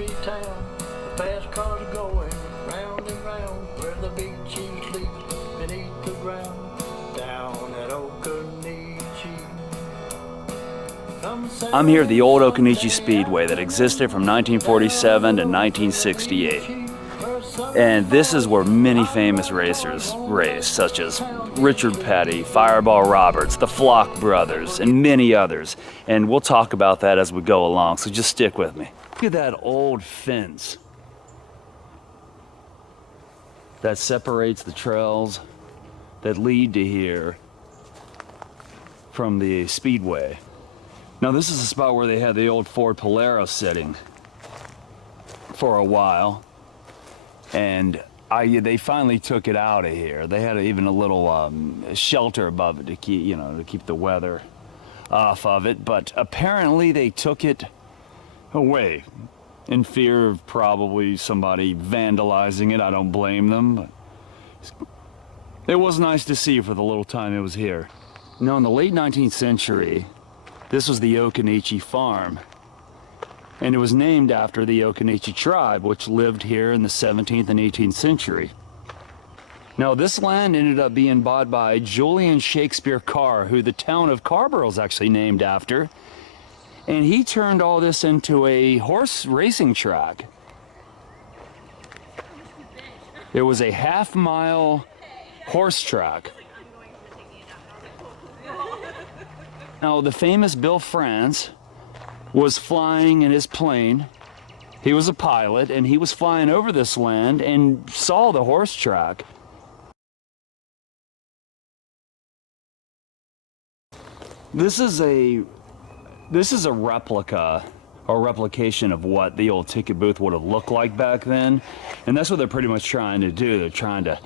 country town. The fast cars are going round and round where the big cheese leaks beneath the ground down at Occoneechee. I'm here at the old Occoneechee Speedway that existed from 1947 to 1968. And this is where many famous racers raced, such as Richard Petty, Fireball Roberts, the Flock Brothers, and many others. And we'll talk about that as we go along, so just stick with me. Look at that old fence that separates the trails that lead to here from the Speedway. Now this is the spot where they had the old Ford Polaro sitting for a while. And they finally took it out of here. They had even a little shelter above it to keep the weather off of it. But apparently they took it away in fear of probably somebody vandalizing it. I don't blame them. But it was nice to see for the little time it was here. Now, in the late 19th century, this was the Occoneechee Farm. And it was named after the Occoneechee tribe, which lived here in the 17th and 18th century. Now, this land ended up being bought by Julian Shakespeare Carr, who the town of Carrboro is actually named after. And he turned all this into a horse racing track. It was a half-mile horse track. Now, the famous Bill France was flying in his plane. He was a pilot, and he was flying over this land and saw the horse track. This is a replica or replication of what the old ticket booth would have looked like back then, and that's what they're pretty much trying to do. They're trying to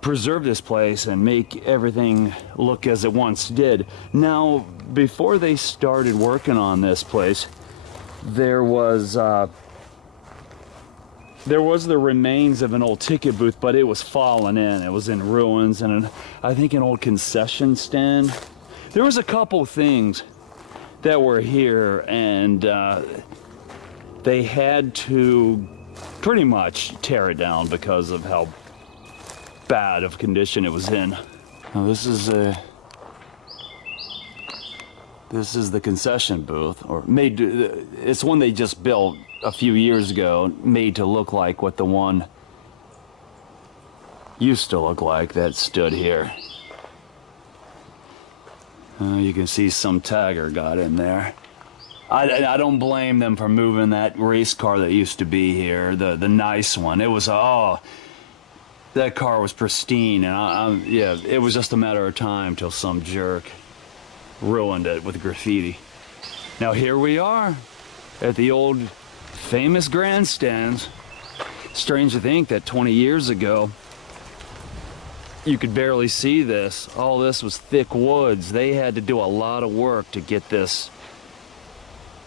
preserve this place and make everything look as it once did. Now, before they started working on this place, there was the remains of an old ticket booth, but it was fallen in. It was in ruins, and I think an old concession stand. There was a couple things that were here, and they had to pretty much tear it down because of how bad of condition it was in. Now this is the concession booth, or it's one they just built a few years ago, made to look like what the one used to look like that stood here. You can see some tagger got in there. I don't blame them for moving that race car that used to be here, the nice one. It was that car was pristine, and yeah, it was just a matter of time till some jerk ruined it with graffiti. Now here we are at the old famous grandstands. Strange to think that 20 years ago you could barely see this. All this was thick woods. They had to do a lot of work to get this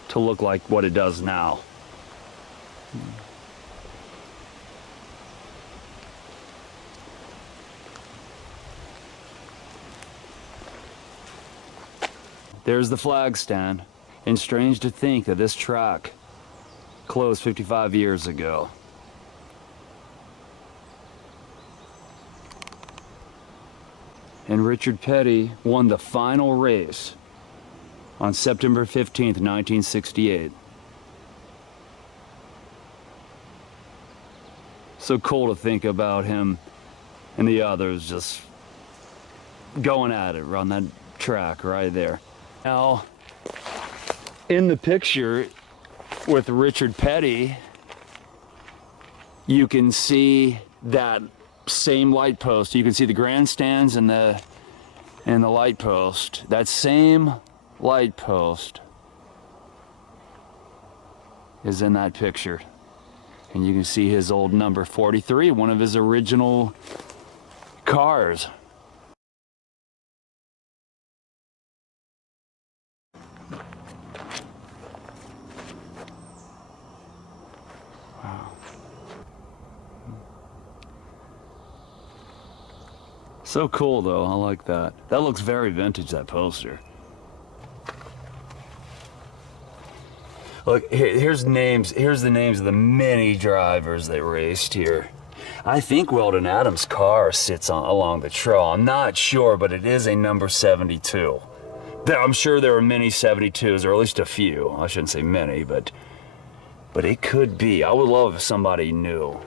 to look like what it does now. There's the flag stand, and strange to think that this track closed 55 years ago. And Richard Petty won the final race on September 15th, 1968. So cool to think about him and the others just going at it on that track right there. Now, in the picture with Richard Petty, you can see that same light post. You can see the grandstands and the light post. That same light post is in that picture. And you can see his old number 43, one of his original cars. So cool though, I like that. That looks very vintage, that poster. Look, here's the names of the many drivers that raced here. I think Weldon Adams' car sits along the trail. I'm not sure, but it is a number 72. I'm sure there are many 72s, or at least a few. I shouldn't say many, but it could be. I would love if somebody knew.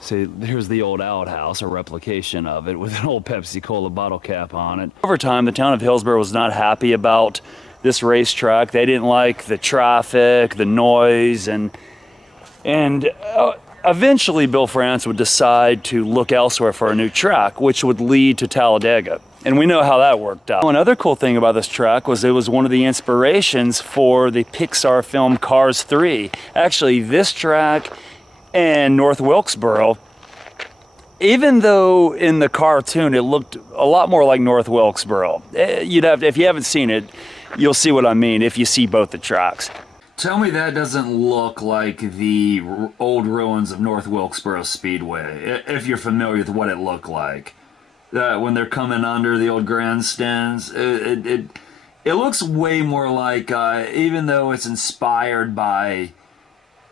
See, here's the old outhouse, a replication of it, with an old Pepsi Cola bottle cap on it. Over time, the town of Hillsborough was not happy about this racetrack. They didn't like the traffic, the noise, and eventually Bill France would decide to look elsewhere for a new track, which would lead to Talladega. And we know how that worked out. Another cool thing about this track was it was one of the inspirations for the Pixar film Cars 3. Actually, this track and North Wilkesboro, even though in the cartoon it looked a lot more like North Wilkesboro. You'd have to, if you haven't seen it, you'll see what I mean if you see both the tracks. Tell me that doesn't look like the old ruins of North Wilkesboro Speedway, if you're familiar with what it looked like. When they're coming under the old grandstands, it looks way more like, even though it's inspired by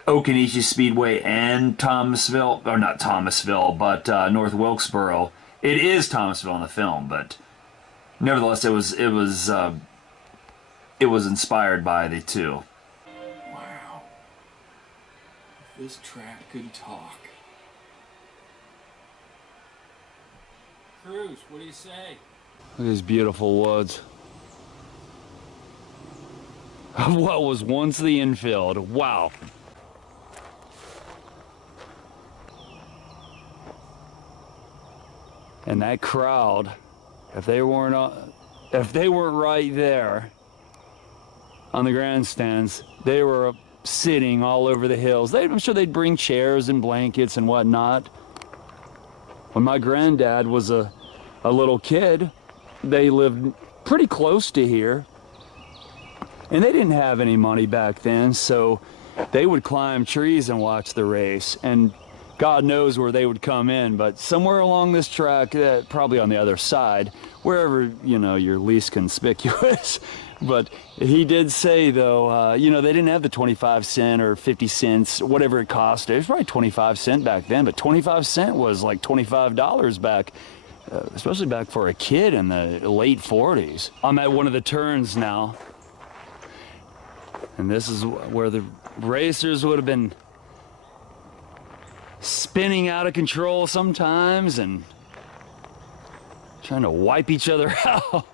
Okanagan Speedway and Thomasville, or not Thomasville, but North Wilkesboro. It is Thomasville in the film, but nevertheless, it was inspired by the two. Wow. If this track could talk. Cruz, what do you say? Look at these beautiful woods. What was once the infield? Wow. And that crowd, if they weren't right there on the grandstands, they were sitting all over the hills. I'm sure they'd bring chairs and blankets and whatnot. When my granddad was a little kid, they lived pretty close to here. And they didn't have any money back then, so they would climb trees and watch the race. And God knows where they would come in, but somewhere along this track, probably on the other side, wherever, you're least conspicuous. But he did say, though, they didn't have the 25 cent or 50 cents, whatever it cost. It was probably 25 cent back then, but 25 cent was like $25 back, especially back for a kid in the late 40s. I'm at one of the turns now, and this is where the racers would have been spinning out of control sometimes and trying to wipe each other out.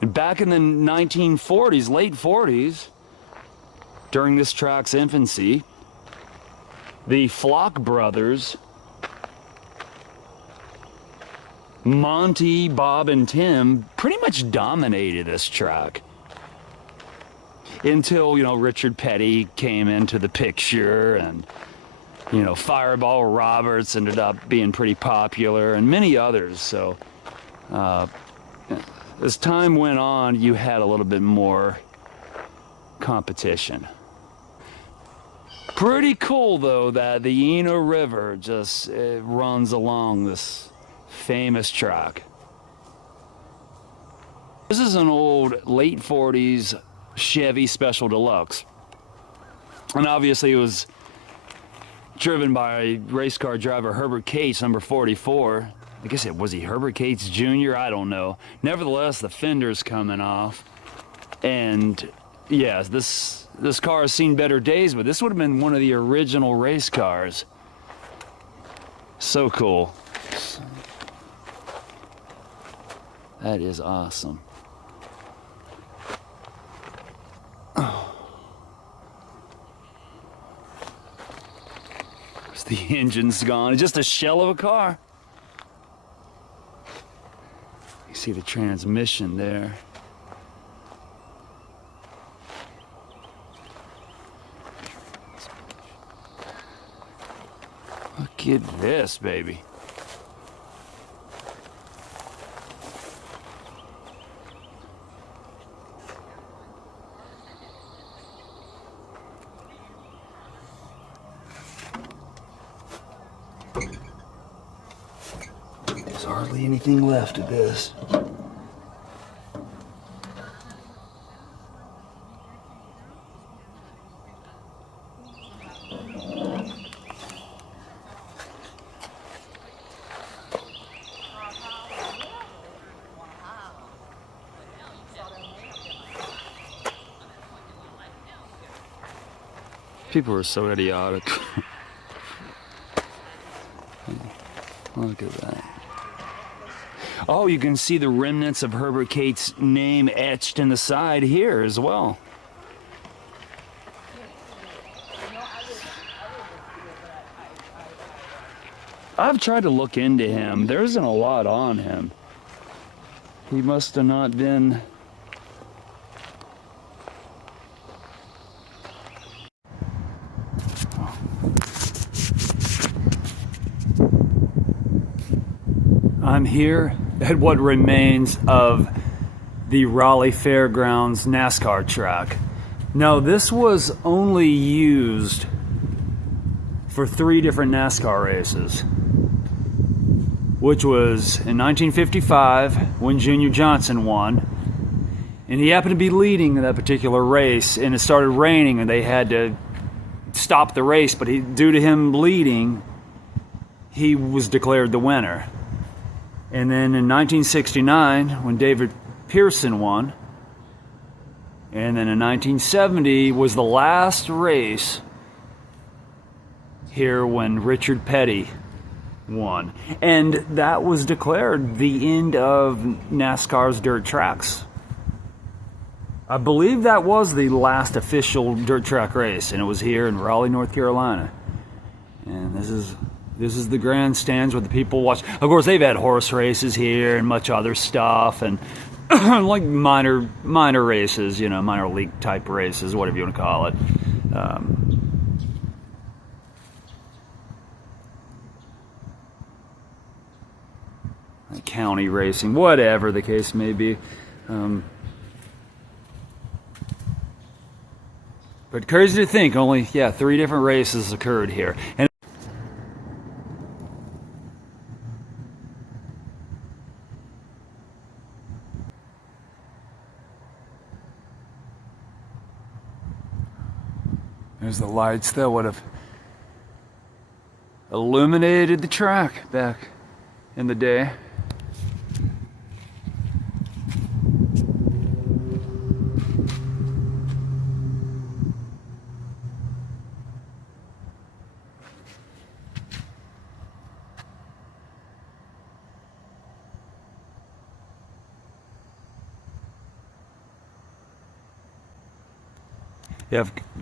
And back in the 1940s, late 40s, during this track's infancy, the Flock brothers, Monty, Bob, and Tim, pretty much dominated this track. Until, Richard Petty came into the picture, and Fireball Roberts ended up being pretty popular, and many others. So as time went on, you had a little bit more competition. Pretty cool, though, that the Eno River just runs along this famous track. This is an old late 40s Chevy Special Deluxe. And obviously it was driven by race car driver Herbert Cates, number 44. I guess was he Herbert Cates Jr.? I don't know. Nevertheless, the fender's coming off. And yeah, this car has seen better days, but this would have been one of the original race cars. So cool. That is awesome. The engine's gone. It's just a shell of a car. You see the transmission there. Look at this, baby. There's hardly anything left of this. People are so idiotic. Look at that. Oh, you can see the remnants of Herbert Cates' name etched in the side here as well. I've tried to look into him. There isn't a lot on him. He must have not been... I'm here at what remains of the Raleigh Fairgrounds NASCAR track. Now, this was only used for 3 different NASCAR races, which was in 1955 when Junior Johnson won, and he happened to be leading that particular race, and it started raining and they had to stop the race, but due to him leading, he was declared the winner. And then in 1969, when David Pearson won, and then in 1970 was the last race here when Richard Petty won. And that was declared the end of NASCAR's dirt tracks. I believe that was the last official dirt track race, and it was here in Raleigh, North Carolina. And this is the grandstands where the people watch. Of course, they've had horse races here and much other stuff, and like minor races, you know, minor league type races, whatever you want to call it. County racing, whatever the case may be. But crazy to think, only 3 different races occurred here. And there's the lights that would have illuminated the track back in the day.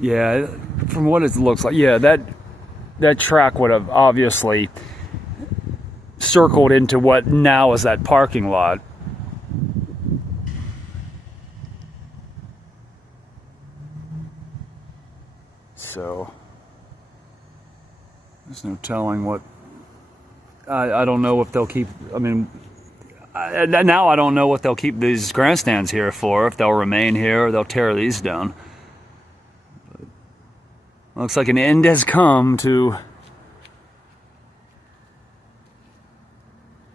Yeah, from what it looks like, that track would have obviously circled into what now is that parking lot. So there's no telling what. I don't know if they'll keep. I mean, now I don't know what they'll keep these grandstands here for. If they'll remain here or they'll tear these down. Looks like an end has come to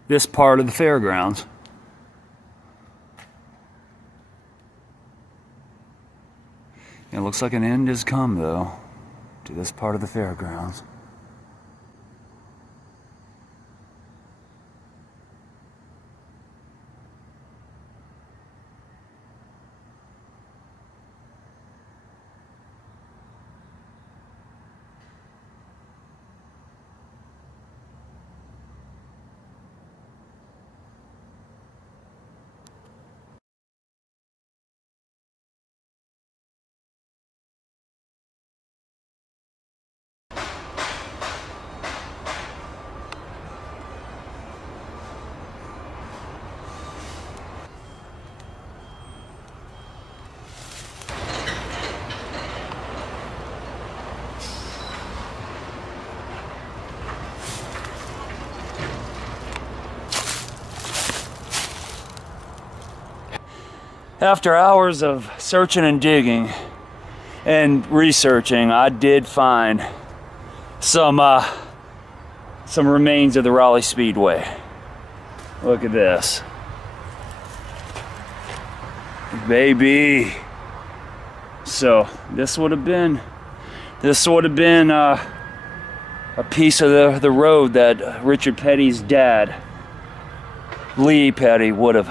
this part of the fairgrounds. It looks like an end has come, though, to this part of the fairgrounds. After hours of searching and digging and researching, I did find some remains of the Raleigh Speedway. Look at this. Baby. So this would have been a piece of the road that Richard Petty's dad, Lee Petty, would have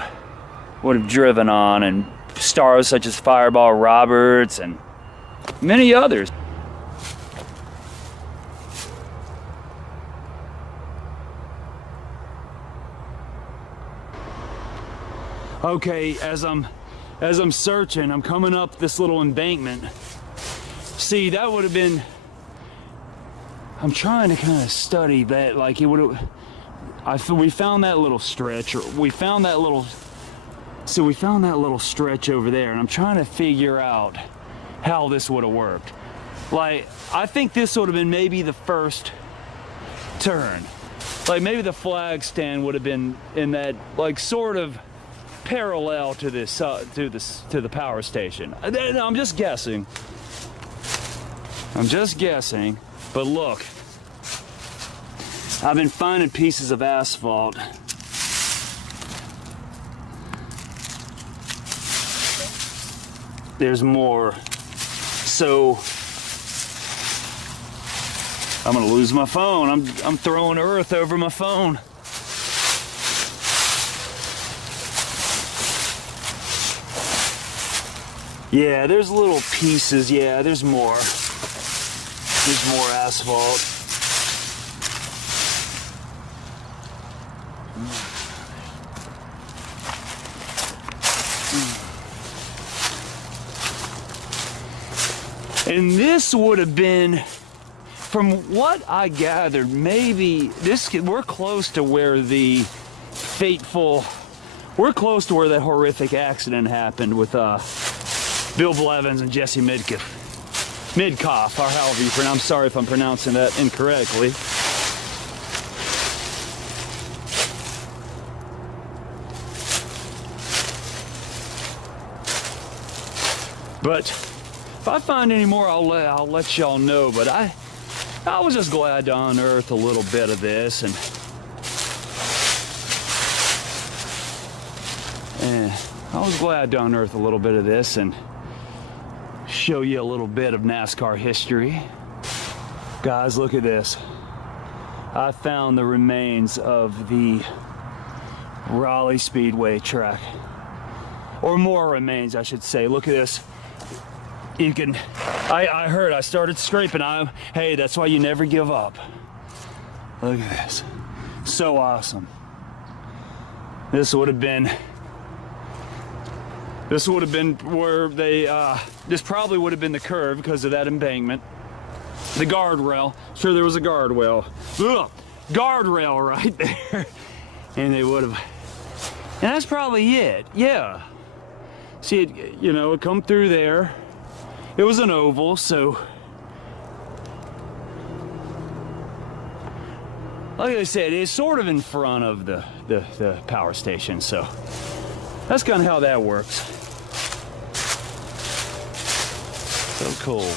driven on, and stars such as Fireball Roberts and many others. Okay, as I'm searching, I'm coming up this little embankment. See, that would have been, I'm trying to kind of study that, like it would have, we found that little stretch, or we found that little, so we found that little stretch over there, and I'm trying to figure out how this would have worked. Like, I think this would have been maybe the first turn. Like maybe the flag stand would have been in that, like, sort of parallel to this, to the power station. I'm just guessing. I'm just guessing. But look, I've been finding pieces of asphalt. There's more. So I'm gonna lose my phone. I'm throwing earth over my phone. Yeah, there's little pieces. Yeah, there's more. There's more asphalt. And this would have been, from what I gathered, maybe we're close to where the fateful, we're close to where that horrific accident happened with Bill Blevins and Jesse Midkoff, or however you pronounce. I'm sorry if I'm pronouncing that incorrectly. But if I find any more, I'll let y'all know. But I was just glad to unearth a little bit of this, and I was glad to unearth a little bit of this and show you a little bit of NASCAR history. Guys, look at this. I found the remains of the Raleigh Speedway track, or more remains, I should say. Look at this. You can, I heard, I started scraping. Hey, that's why you never give up. Look at this. So awesome. This would have been where they, this probably would have been the curve because of that embankment. The guardrail. Sure, there was a guardrail. Ugh, guardrail right there. And they would have, and that's probably it. Yeah. See it, it come through there. It was an oval, so like I said, it's sort of in front of the power station, so that's kind of how that works. So cool.